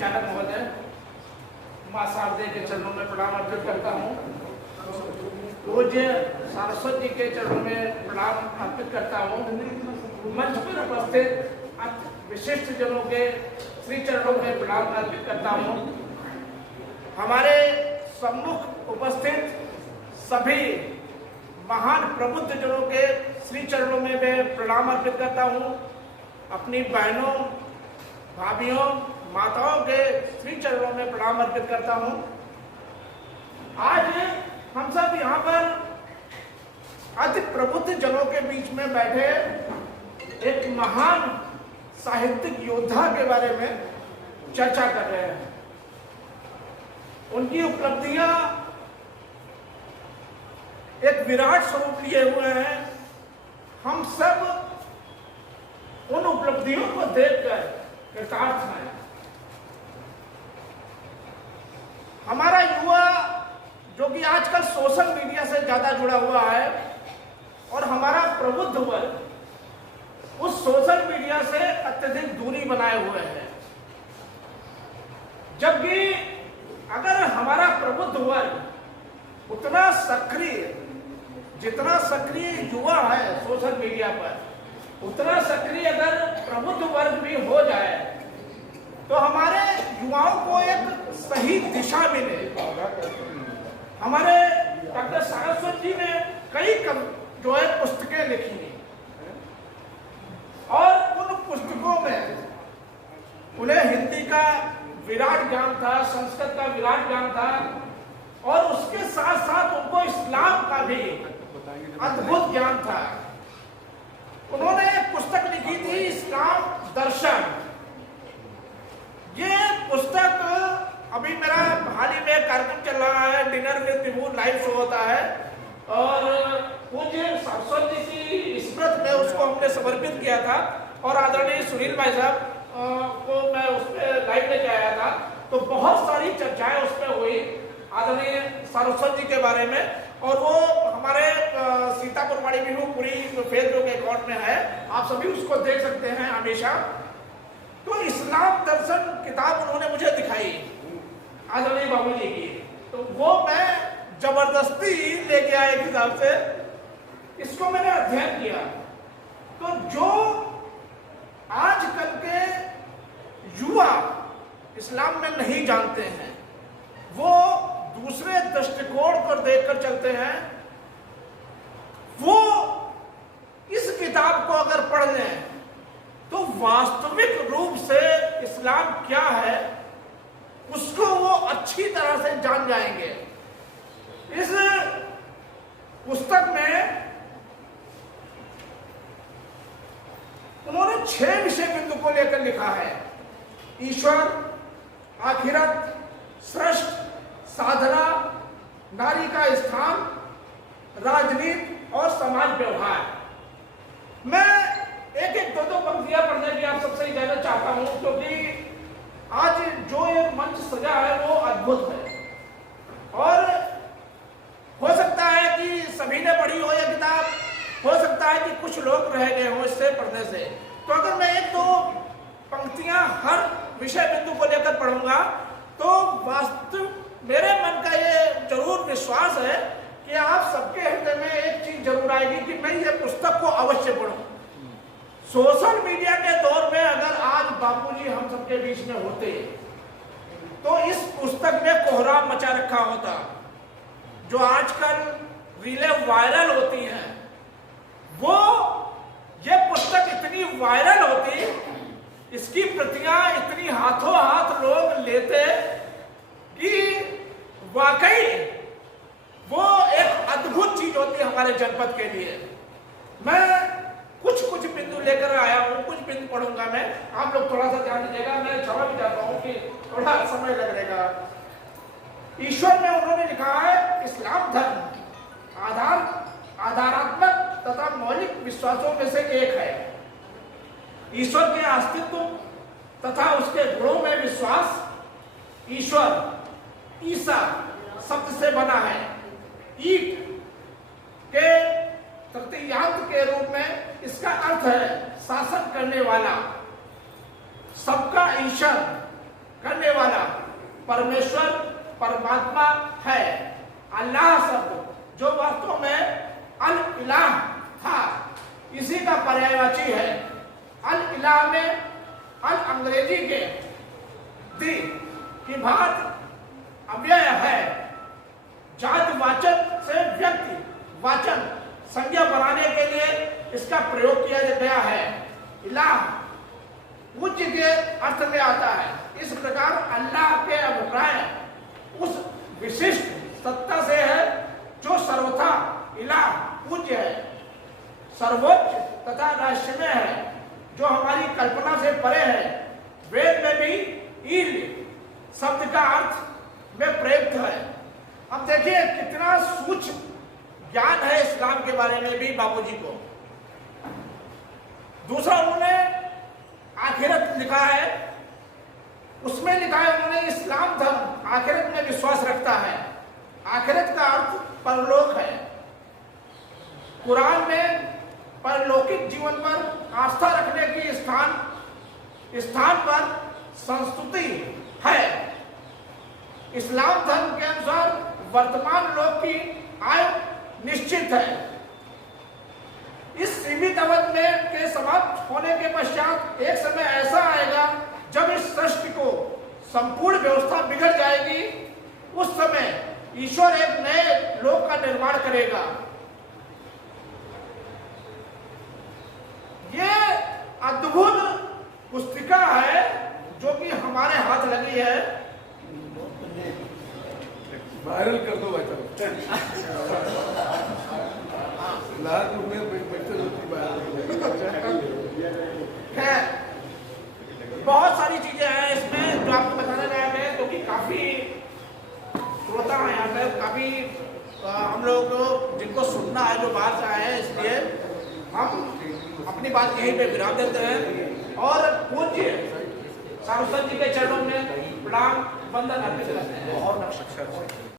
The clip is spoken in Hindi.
संचालक महोदय, माँ शारदे के चरणों में प्रणाम अर्पित करता हूँ। पूज्य सारस्वत जी के चरणों में प्रणाम अर्पित करता हूँ। मंच पर उपस्थित विशिष्ट जनों के श्री चरणों में प्रणाम अर्पित करता हूँ। हमारे सम्मुख उपस्थित सभी महान प्रबुद्ध जनों के श्री चरणों में मैं प्रणाम अर्पित करता हूँ। अपनी बहनों, भाभियों, माताओं के श्री चरणों में प्रणाम अर्पित करता हूँ। आज हम सब यहाँ पर अति प्रबुद्ध जनों के बीच में बैठे एक महान साहित्यिक योद्धा के बारे में चर्चा कर रहे हैं। उनकी उपलब्धियां एक विराट स्वरूप लिए हुए हैं। हम सब उन उपलब्धियों को देखकर कृतार्थ हैं। हमारा युवा जो कि आजकल सोशल मीडिया से ज्यादा जुड़ा हुआ है और हमारा प्रबुद्ध वर्ग उस सोशल मीडिया से अत्यधिक दूरी बनाए हुए हैं, जबकि अगर हमारा प्रबुद्ध वर्ग उतना सक्रिय, जितना सक्रिय युवा है सोशल मीडिया पर, उतना सक्रिय अगर प्रबुद्ध वर्ग भी हो जाए तो हमारे युवाओं को एक सही दिशा मिले। हमारे डॉक्टर सारस्वत जी ने कई जो है पुस्तकें लिखी और उन पुस्तकों में उन्हें हिंदी का विराट ज्ञान था, संस्कृत का विराट ज्ञान था और उसके साथ साथ उनको इस्लाम का भी अद्भुत ज्ञान था। उन्होंने एक पुस्तक लिखी थी, इस्लाम दर्शन। ये पुस्तक अभी मेरा हाल ही में कार्यक्रम चल रहा है, dinner with Vibhu live show होता है और पूज्य सारस्वत जी की स्मृति में उसको हमने समर्पित किया था और आदरणीय सुनील भाई साहब को मैं उसमें लाइव लेके आया था। तो बहुत सारी चर्चाएं उसमें हुई आदरणीय सारस्वत जी के बारे में और वो हमारे सीतापुर वाड़ी भी पूरी फेसबुक अकाउंट में है, आप सभी उसको देख सकते हैं हमेशा। तो इस्लाम दर्शन किताब उन्होंने मुझे दिखाई आदरणीय बाबू जी की, तो वो मैं जबरदस्ती लेके आया किताब से, इसको मैंने अध्ययन किया। तो जो आजकल के युवा इस्लाम में नहीं जानते हैं, वो दूसरे दृष्टिकोण पर देखकर चलते हैं, वो इस किताब को अगर पढ़ लें तो वास्तविक रूप से इस्लाम क्या है उसको वो अच्छी तरह से जान जाएंगे। इस पुस्तक में उन्होंने 6 विषय बिंदु को लेकर लिखा है। ईश्वर, आखिरत, सृष्टि, साधना, नारी का स्थान, राजनीति और समाज व्यवहार। मैं एक एक दो पंक्तियां पढ़ने की आप सबसे इजाजत चाहता हूं, क्योंकि आज जो ये मंच सजा है वो अद्भुत है और हो सकता है कि सभी ने पढ़ी हो यह किताब, हो सकता है कि कुछ लोग रह गए हों इससे पढ़ने से। तो अगर मैं एक दो पंक्तियां हर विषय बिंदु को लेकर पढ़ूंगा तो वास्तव मेरे मन का ये जरूर विश्वास है कि आप सबके हृदय में एक चीज जरूर आएगी कि मैं ये पुस्तक को अवश्य पढ़ूं। सोशल मीडिया के दौर में अगर आज बापूजी हम सबके बीच में होते तो इस पुस्तक में कोहराम मचा रखा होता। जो आजकल रीलें वायरल होती हैं, वो ये पुस्तक इतनी वायरल होती, इसकी प्रतियां इतनी हाथों हाथ लोग लेते कि वाकई वो एक अद्भुत चीज होती है हमारे जनपद के लिए। मैं कुछ बिंदु लेकर आया हूँ, कुछ बिंदु पढ़ूंगा मैं, आप लोग थोड़ा सा ध्यान दीजिएगा। मैं क्षमा भी चाहता हूँ कि थोड़ा समय लगेगा। ईश्वर में उन्होंने लिखा है, इस्लाम धर्म आधारात्मक तथा मौलिक विश्वासों में से एक है। ईश्वर के अस्तित्व तथा उसके गुणों में विश्वास। ईश्वर ईसा शब्द से बना है। ईट के तृतीयांत के रूप में इसका अर्थ है शासन करने वाला। सबका ईश्वर करने वाला परमेश्वर परमात्मा है। अल्लाह शब्द जो वास्तव में अल इलाह था, इसी का पर्यायवाची है। अल इलाह में अल अंग्रेजी के दी की भात अव्यय है। जात वाचक से व्यक्ति वाचन संज्ञा बनाने के लिए इसका प्रयोग किया गया है। इलाह पूज्य के अर्थ में आता है। इस प्रकार अल्लाह के अभिप्राय उस विशिष्ट सत्ता से है जो सर्वथा इलाह पूज्य है, सर्वोच्च तथा रहस्यमय है, जो हमारी कल्पना से परे है। वेद में भी ईल शब्द का अर्थ में प्रयुक्त है। अब देखिए कितना सूक्ष्म ज्ञान है इस्लाम के बारे में भी बापूजी को। दूसरा उन्होंने आखिरत लिखा है, उसमें लिखा है उन्होंने इस्लाम धर्म आखिरत में विश्वास रखता है। आखिरत का अर्थ परलोक है। कुरान में परलौकिक जीवन पर आस्था रखने की स्थान पर संस्तुति है। इस्लाम धर्म के अनुसार वर्तमान लोक की आयु निश्चित है। इस सीमित अवधि में के समाप्त होने के पश्चात एक समय ऐसा आएगा जब इस सृष्टि को संपूर्ण व्यवस्था बिगड़ जाएगी। उस समय ईश्वर एक नए लोक का निर्माण करेगा। ये अद्भुत पुस्तिका है जो कि हमारे हाथ लगी है। वायरल कर दो भाई खैर बहुत सारी चीजें हैं इसमें जो आपको बताने गया है, जो कि काफी श्रोता है यहाँ पे, काफी हम लोग को जिनको सुनना है, जो बाहर से आए हैं, इसलिए हम अपनी बात यहीं पे विराम देते हैं और पूज्य सारस्वत जी के चरणों में प्रणाम वंदन अर्पित करते हैं।